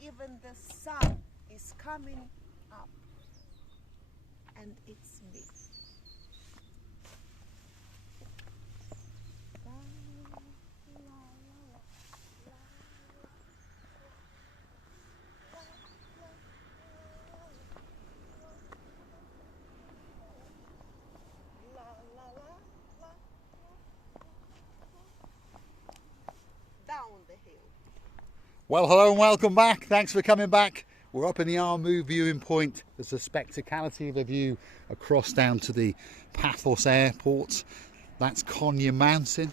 even the sun is coming up, and it's me. Down the hill. Well, hello and welcome back. Thanks for coming back. We're up in the Armu viewing point. There's a spectacality of a view across down to the Paphos airport. That's Konya Mountain.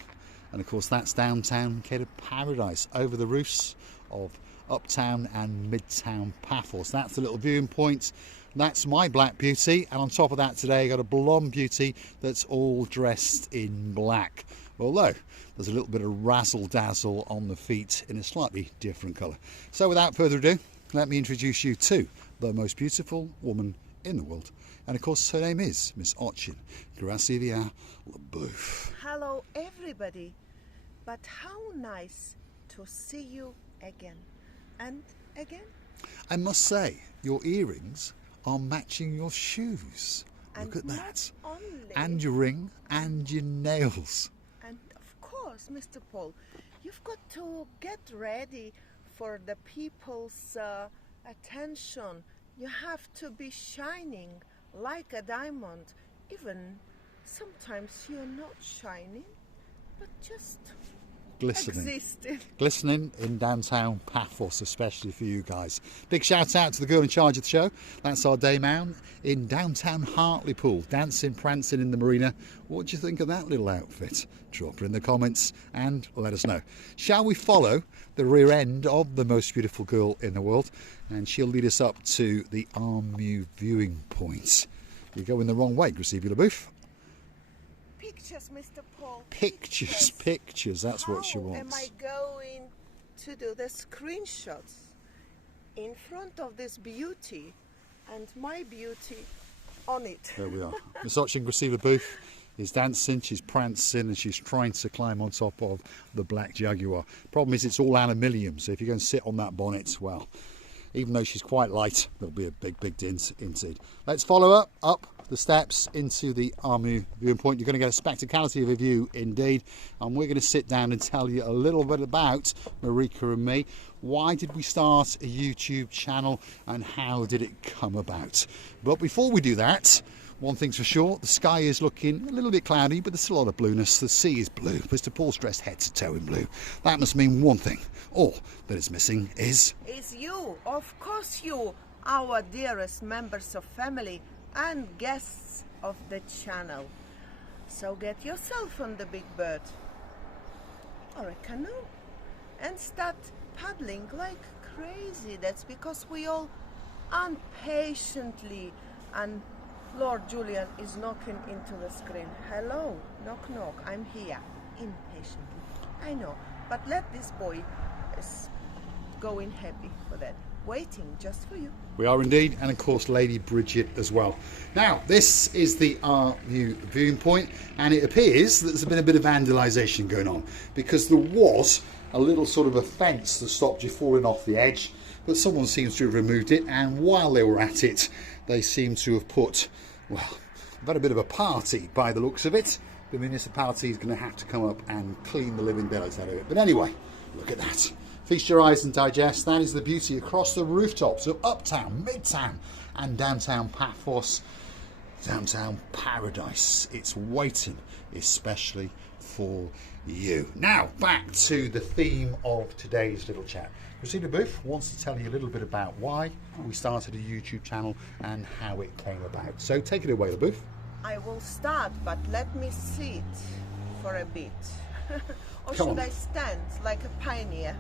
And of course that's downtown Cape of Paradise over the roofs of uptown and midtown Paphos. That's the little viewing point. That's my black beauty, and on top of that today I got a blonde beauty that's all dressed in black, although there's a little bit of razzle dazzle on the feet in a slightly different colour. So without further ado, let me introduce you to the most beautiful woman in the world, and of course her name is Miss Ochin Gracivia LaBeouf. Hello everybody, but how nice to see you again and again. I must say, your earrings are matching your shoes. Look at that. Only, and your ring and your nails. and of course, Mr. Paul, you've got to get ready for the people's attention. You have to be shining like a diamond. Even sometimes you're not shining, but just existing. Glistening in downtown Paphos, especially for you guys. Big shout out to the girl in charge of the show. That's our day man in downtown Hartlepool, dancing, prancing in the marina. What do you think of that little outfit? Drop her in the comments and let us know. Shall we follow the rear end of the most beautiful girl in the world? And she'll lead us up to the Armu viewing point. You're going the wrong way, Gracivia LaBeouf. Pictures, Mr. Paul. Pictures, that's what she How wants. am I going to do the screenshots in front of this beauty and my beauty on it? There we are. Miss Ochin Gracivia LaBeouf is dancing, she's prancing, and she's trying to climb on top of the black Jaguar. Problem is, it's all aluminium, so if you go and sit on that bonnet, well, even though she's quite light, there'll be a big dent indeed. Let's follow her up the steps into the Armu viewing point. You're going to get a spectacality of a view indeed, and we're going to sit down and tell you a little bit about Marika and me. Why did we start a YouTube channel and how did it come about? But before we do that, one thing's for sure, the sky is looking a little bit cloudy, but there's still a lot of blueness. The sea is blue. Mr. Paul's dressed head to toe in blue. That must mean one thing. All that is missing is You, of course you, our dearest members of family and guests of the channel. So get yourself on the big bird or a canoe and start paddling like crazy. That's because we all impatiently, and Lord Julian is knocking into the screen. Hello, knock knock, I'm here. Impatiently, I know, but let this boy is going happy for that, waiting just for you. We are indeed, and of course Lady Bridget as well. Now, this is the Armu viewing point, and it appears that there's been a bit of vandalisation going on, because there was a little sort of a fence that stopped you falling off the edge, but someone seems to have removed it, and while they were at it, they seem to have put, well, they've had a bit of a party by the looks of it. The municipality is going to have to come up and clean the living daylights out of it. But anyway, look at that. Feast your eyes and digest. That is the beauty across the rooftops of uptown, midtown and downtown Paphos, downtown Paradise. It's waiting especially for you. Now, back to the theme of today's little chat. Gracivia LaBeouf wants to tell you a little bit about why we started a YouTube channel and how it came about. So take it away, LaBeouf. I will start, but let me sit for a bit. Or Come should on. I stand like a pioneer?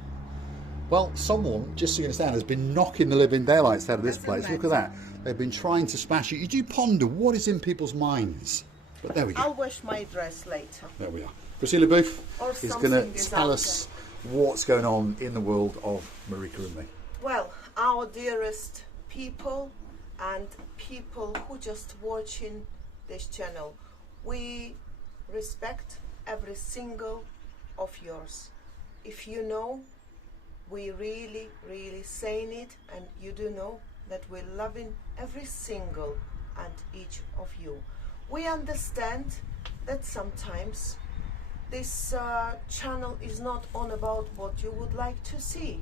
Well, someone, just so you understand, has been knocking the living daylights out of this place. Look at that. They've been trying to smash it. You do ponder what is in people's minds. But there we go. I'll wash my dress later. There we are. Gracivia LaBeouf Or is something going to is tell out us what's going on in the world of Marika and me. Well, our dearest people and people who just watching this channel, we respect every single of yours. If you know We really, really saying it, and you do know that we're loving every single and each of you. We understand that sometimes this channel is not on about what you would like to see.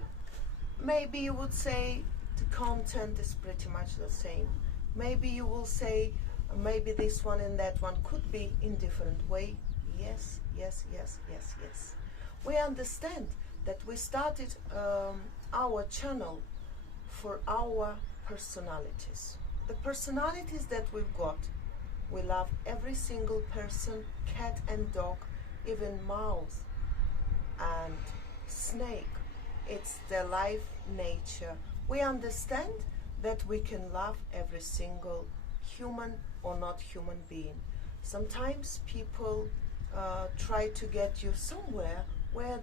Maybe you would say the content is pretty much the same. Maybe you will say maybe this one and that one could be in different way. Yes, yes, yes, yes, yes. We understand that we started our channel for our personalities. The personalities that we've got. We love every single person, cat and dog, even mouse and snake. It's the life nature. We understand that we can love every single human or not human being. Sometimes people try to get you somewhere where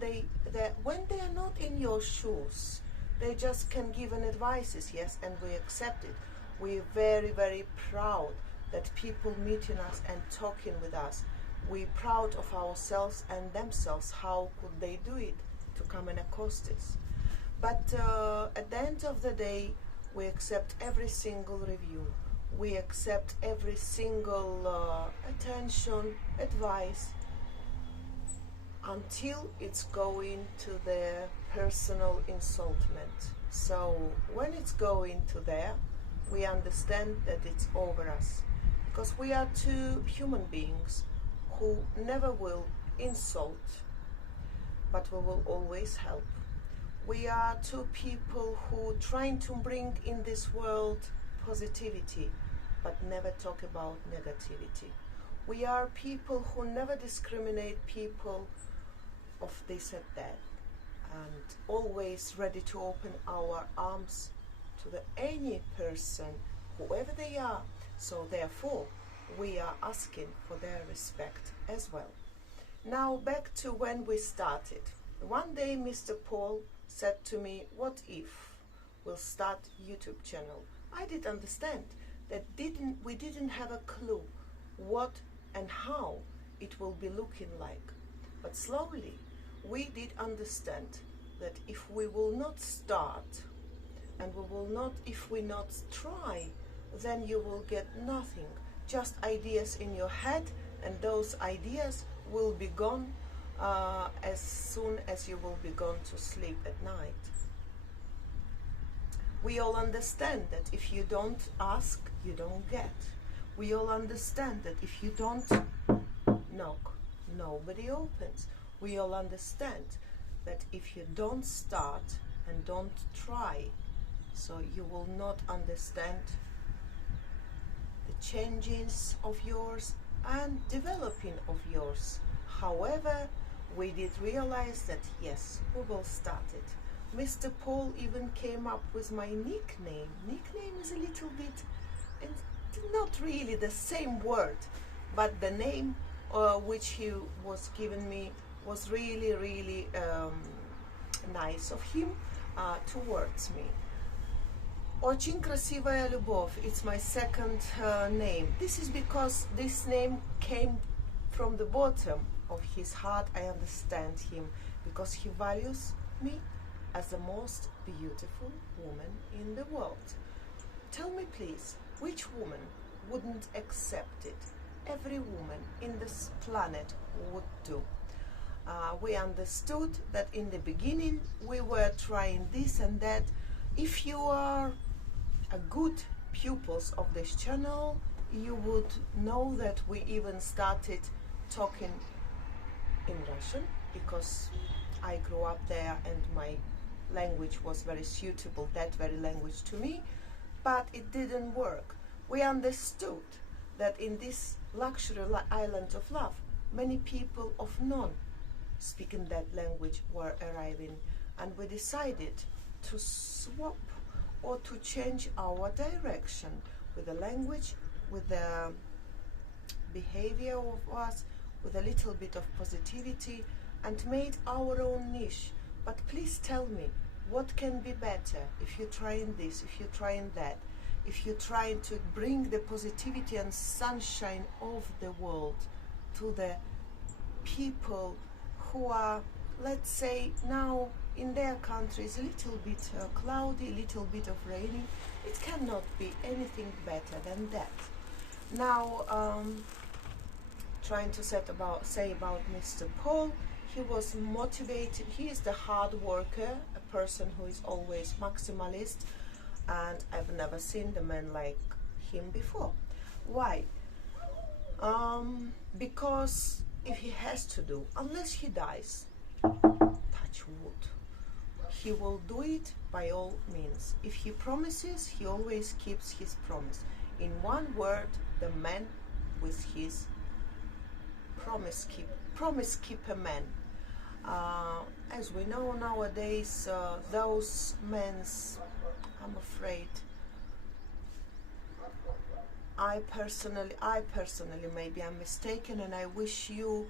when they are not in your shoes, they just can give an advices, yes, and we accept it. We're very, very proud that people meeting us and talking with us. We're proud of ourselves and themselves. How could they do it to come and accost us? But at the end of the day, we accept every single review. We accept every single attention, advice, until it's going to their personal insultment. So when it's going to there, we understand that it's over us. Because we are two human beings who never will insult, but we will always help. We are two people who trying to bring in this world positivity, but never talk about negativity. We are people who never discriminate people of this and that, and always ready to open our arms to any person, whoever they are. So therefore, we are asking for their respect as well. Now back to when we started. One day Mr. Paul said to me, what if we'll start YouTube channel? I did understand that we didn't have a clue what and how it will be looking like. But slowly we did understand that if we will not start, and if we not try, then you will get nothing. Just ideas in your head, and those ideas will be gone as soon as you will be gone to sleep at night. We all understand that if you don't ask, you don't get. We all understand that if you don't knock, nobody opens. We all understand that if you don't start and don't try, so you will not understand the changes of yours and developing of yours. However, we did realize that yes, we will start it. Mr. Paul even came up with my nickname. Nickname is a little bit, and not really the same word, but the name which he was giving me was really, really nice of him towards me. Очень красивая любовь. It's my second name. This is because this name came from the bottom of his heart. I understand him because he values me as the most beautiful woman in the world. Tell me please, which woman wouldn't accept it? Every woman in this planet would do. We understood that in the beginning we were trying this and that. If you are a good pupils of this channel, you would know that we even started talking in Russian, because I grew up there and my language was very suitable, that very language to me, but it didn't work. We understood that in this luxury island of love, many people of non-speaking that language were arriving, and we decided to swap or to change our direction with the language, with the behavior of us, with a little bit of positivity, and made our own niche. But please tell me, what can be better if you're trying this, if you're trying that, if you're trying to bring the positivity and sunshine of the world to the people who are, let's say, now in their country is a little bit cloudy, a little bit of raining. It cannot be anything better than that. Now, trying to say about Mr. Paul, he was motivated. He is the hard worker, a person who is always maximalist, and I've never seen the man like him before. Why? Because if he has to do, unless he dies, touch wood, he will do it by all means. If he promises, he always keeps his promise. In one word, the man with his promise keeper man. As we know nowadays, those men, I'm afraid, I personally, maybe I'm mistaken, and I wish you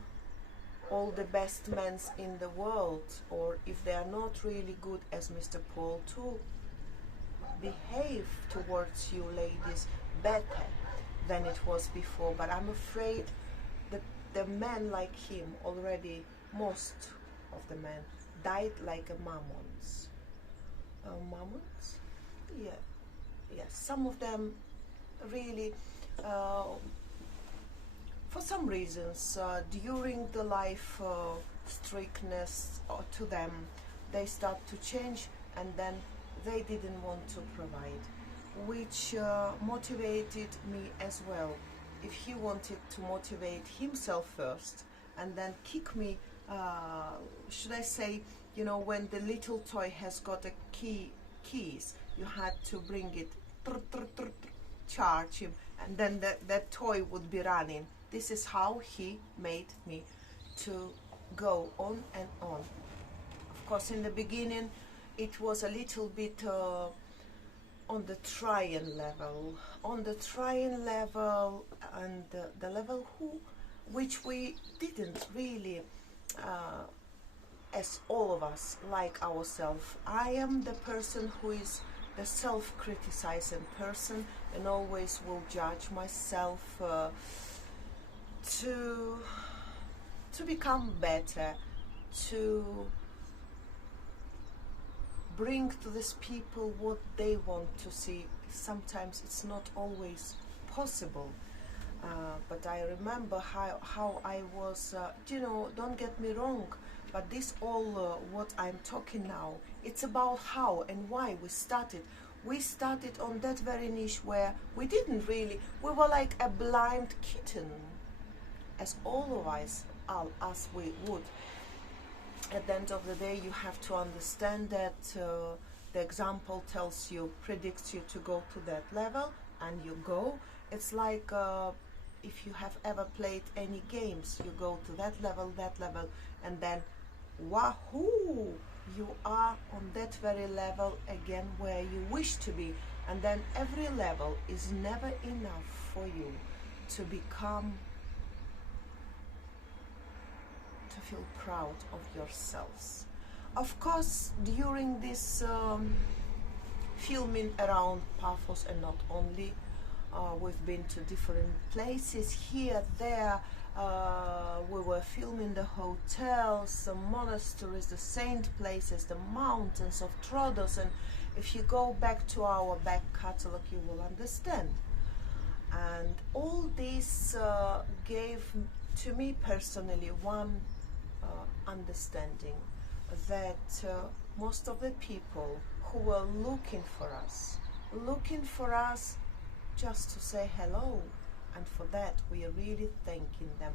all the best men in the world, or if they are not really good as Mr. Paul, to behave towards you ladies better than it was before. But I'm afraid the men like him already, most of the men died like a mammons. Mammons? Yeah. Yes, some of them really, for some reasons, during the life strictness to them, they start to change, and then they didn't want to provide, which motivated me as well. If he wanted to motivate himself first and then kick me, should I say, you know, when the little toy has got a keys, you had to bring it, charge him, and then that toy would be running. This is how he made me to go on and on. Of course, in the beginning, it was a little bit on the trying level, and the level which we didn't really, as all of us, like ourselves. I am the person who is the self-criticizing person, and always will judge myself to become better, to bring to these people what they want to see. Sometimes it's not always possible, but I remember how I was, you know, don't get me wrong, but this all what I'm talking now, it's about how and why we started. We started on that very niche where we didn't really, we were like a blind kitten, as all of us, as we would. At the end of the day, you have to understand that the example tells you, predicts you to go to that level, and you go. It's like if you have ever played any games, you go to that level, and then wahoo, you are on that very level again where you wish to be. And then every level is never enough for you to become, to feel proud of yourselves. Of course, during this filming around Paphos, and not only, we've been to different places here, there. We were filming the hotels, the monasteries, the saint places, the mountains of Troodos, and if you go back to our back catalog, you will understand. And all this gave to me personally one understanding, that most of the people who were looking for us just to say hello, and for that we are really thanking them.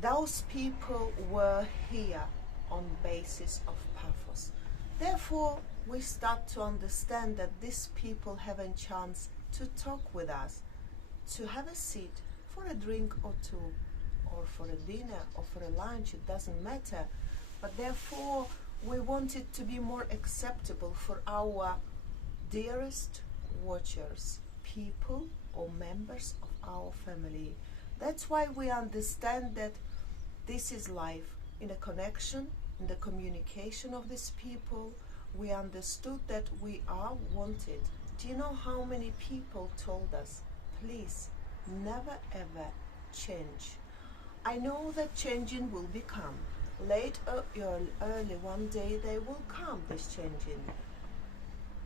Those people were here on basis of Paphos. Therefore, we start to understand that these people have a chance to talk with us, to have a seat for a drink or two, or for a dinner, or for a lunch, it doesn't matter. But therefore, we want it to be more acceptable for our dearest watchers, people or members of our family. That's why we understand that this is life. In the connection, in the communication of these people, we understood that we are wanted. Do you know how many people told us, please, never ever change? I know that changing will become. late or early, one day they will come, this changing.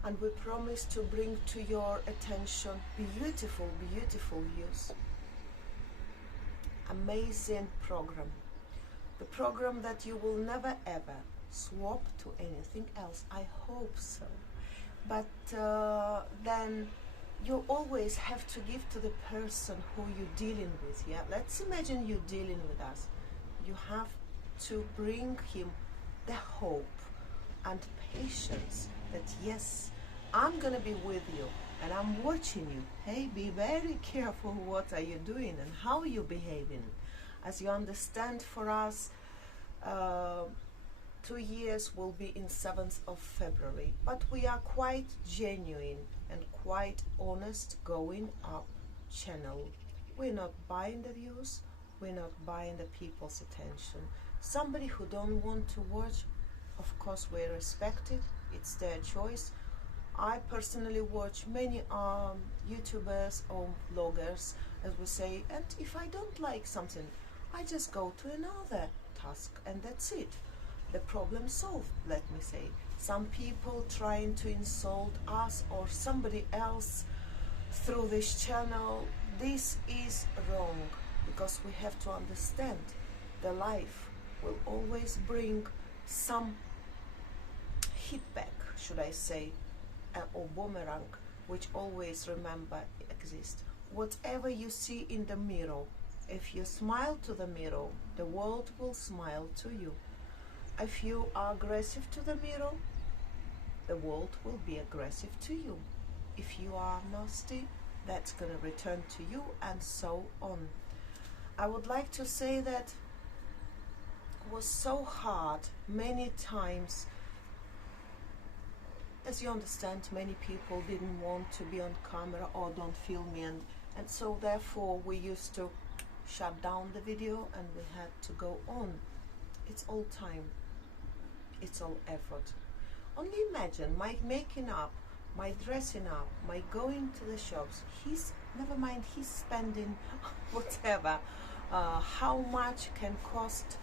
And we promise to bring to your attention beautiful, beautiful views. Amazing program. The program that you will never ever swap to anything else. I hope so. But then you always have to give to the person who you're dealing with. Yeah, let's imagine you're dealing with us. You have to bring him the hope and patience that yes, I'm gonna be with you and I'm watching you. Hey, be very careful what are you doing and how you're behaving. As you understand, for us 2 years will be in 7th of February, but we are quite genuine and quite honest going up channel. We're not buying the views, we're not buying the people's attention. Somebody who don't want to watch, of course we respect it, it's their choice. I personally watch many YouTubers or vloggers, as we say, and if I don't like something, I just go to another task and that's it. The problem solved, let me say. Some people trying to insult us or somebody else through this channel, this is wrong, because we have to understand the life will always bring some hit back, should I say, or boomerang, which always remember exists. Whatever you see in the mirror, if you smile to the mirror, the world will smile to you. If you are aggressive to the mirror, the world will be aggressive to you. If you are nasty, that's going to return to you, and so on. I would like to say that it was so hard many times. As you understand, many people didn't want to be on camera or don't film me, and so therefore we used to shut down the video and we had to go on. It's all time, it's all effort. Only imagine my making up, my dressing up, my going to the shops. Never mind, he's spending whatever, how much can cost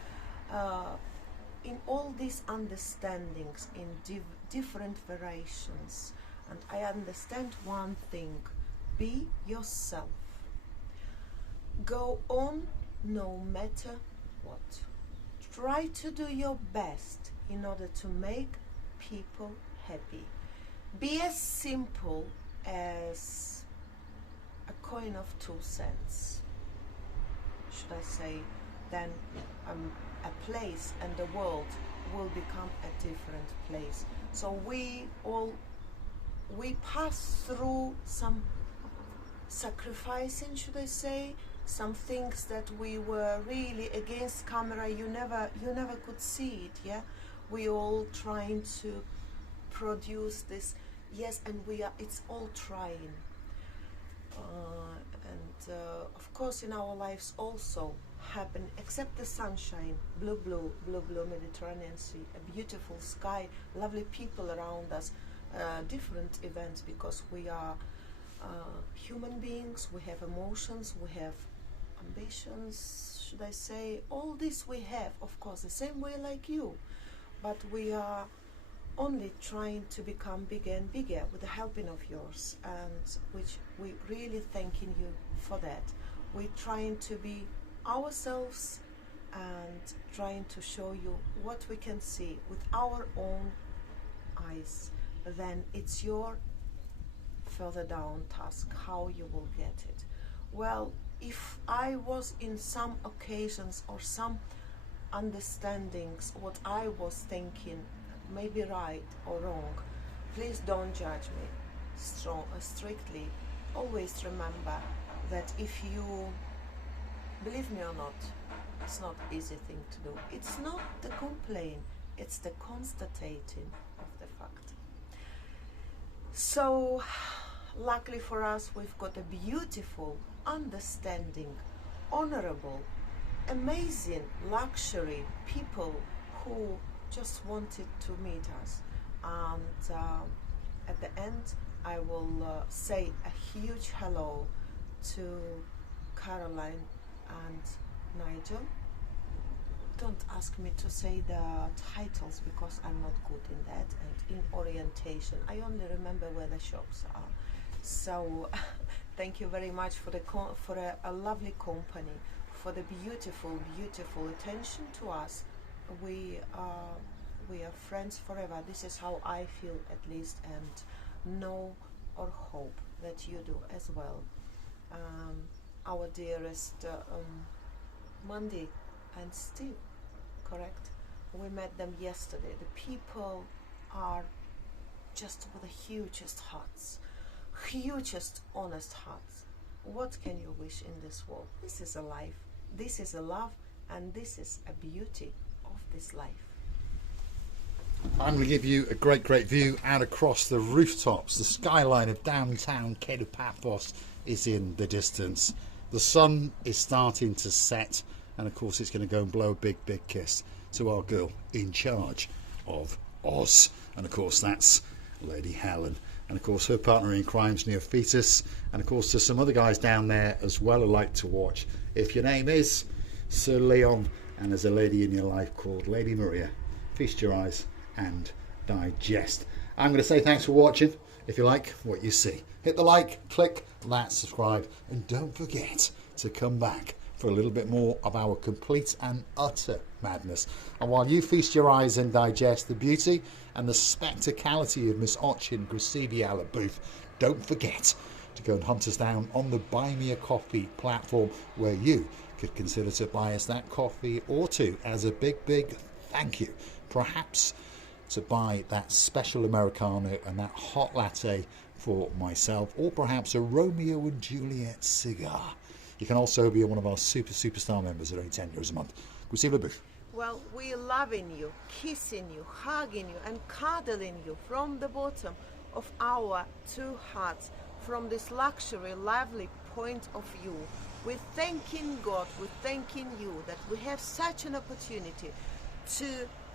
in all these understandings in different variations. And I understand one thing: be yourself. Go on no matter what. Try to do your best in order to make people happy. Be as simple as a coin of 2 cents, should I say, then a place and the world will become a different place. So we pass through some sacrificing, should I say, some things that we were really against camera. You never could see it. Yeah, we all trying to produce this. Yes, and it's all trying. Of course, in our lives also happen, except the sunshine, blue Mediterranean Sea, a beautiful sky, lovely people around us, different events, because we are human beings. We have emotions, we have ambitions, should I say. All this we have, of course, the same way like you, but we are only trying to become bigger and bigger with the helping of yours, and which we really thanking you for that. We're trying to be ourselves and trying to show you what we can see with our own eyes. Then it's your further down task how you will get it. Well, if I was in some occasions or some understandings what I was thinking maybe right or wrong, please don't judge me strictly. Always remember that if you believe me or not, it's not easy thing to do. It's not the complaint, it's the constating of the fact. So luckily for us, we've got a beautiful, understanding, honorable, amazing, luxury people who just wanted to meet us. And at the end, I will say a huge hello to Caroline and Nigel. don't ask me to say the titles because I'm not good in that, and in orientation I only remember where the shops are. So thank you very much for a lovely company, for the beautiful attention to us. We are friends forever. This is how I feel, at least, and know or hope that you do as well. Our dearest Mandy and Steve, correct? We met them yesterday. The people are just with the hugest hearts, hugest honest hearts. What can you wish in this world? This is a life, this is a love, and this is a beauty of this life. I'm going to give you a great view out across the rooftops. The skyline of downtown Paphos is in the distance. The sun is starting to set, and of course it's going to go and blow a big kiss to our girl in charge of Oz, and of course that's Lady Helen, and of course her partner in crime's Neophytus, and of course there's some other guys down there as well who like to watch. If your name is Sir Leon and there's a lady in your life called Lady Maria, feast your eyes and digest. I'm going to say thanks for watching. If you like what you see, hit the like, click that subscribe, and don't forget to come back for a little bit more of our complete and utter madness. And while you feast your eyes and digest the beauty and the spectacality of Miss Ochin Gracevia Booth, don't forget to go and hunt us down on the Buy Me a Coffee platform, where you could consider to buy us that coffee or two as a big thank you. Perhaps to buy that special Americano and that hot latte for myself, or perhaps a Romeo and Juliet cigar. You can also be one of our superstar members at only €10 a month. Gracevia Booth. Well, we're loving you, kissing you, hugging you, and cuddling you from the bottom of our two hearts, from this luxury, lovely point of view. We're thanking God, we're thanking you that we have such an opportunity to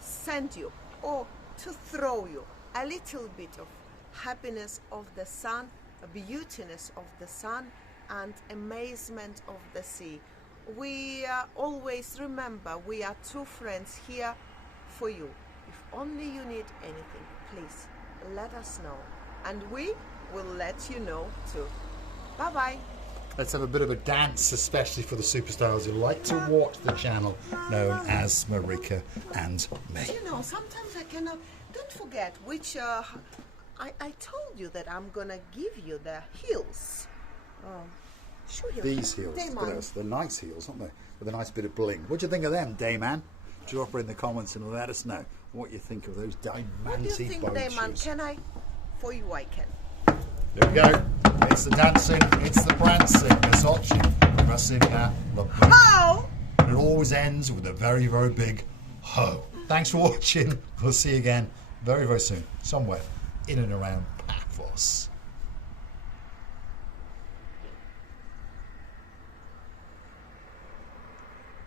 send you, or to throw you, a little bit of happiness of the sun, a beautiness of the sun, and amazement of the sea. We always remember we are two friends here for you. If only you need anything, please let us know, and we will let you know too. Bye bye. Let's have a bit of a dance, especially for the superstars who like to watch the channel known as Marika and me. You know, sometimes I cannot. Don't forget which. I told you that I'm gonna give you the heels. Show you. These heels, they're nice heels, aren't they? With a nice bit of bling. What do you think of them, Dayman? Drop her in the comments and let us know what you think of those diamante What do you think, Dayman? Can I? For you, I can. There we go. It's the dancing, it's the prancing, Miss Ochin Gracevia Booth. Ho! And it always ends with a very big ho. Thanks for watching. We'll see you again very soon, somewhere in and around Paphos.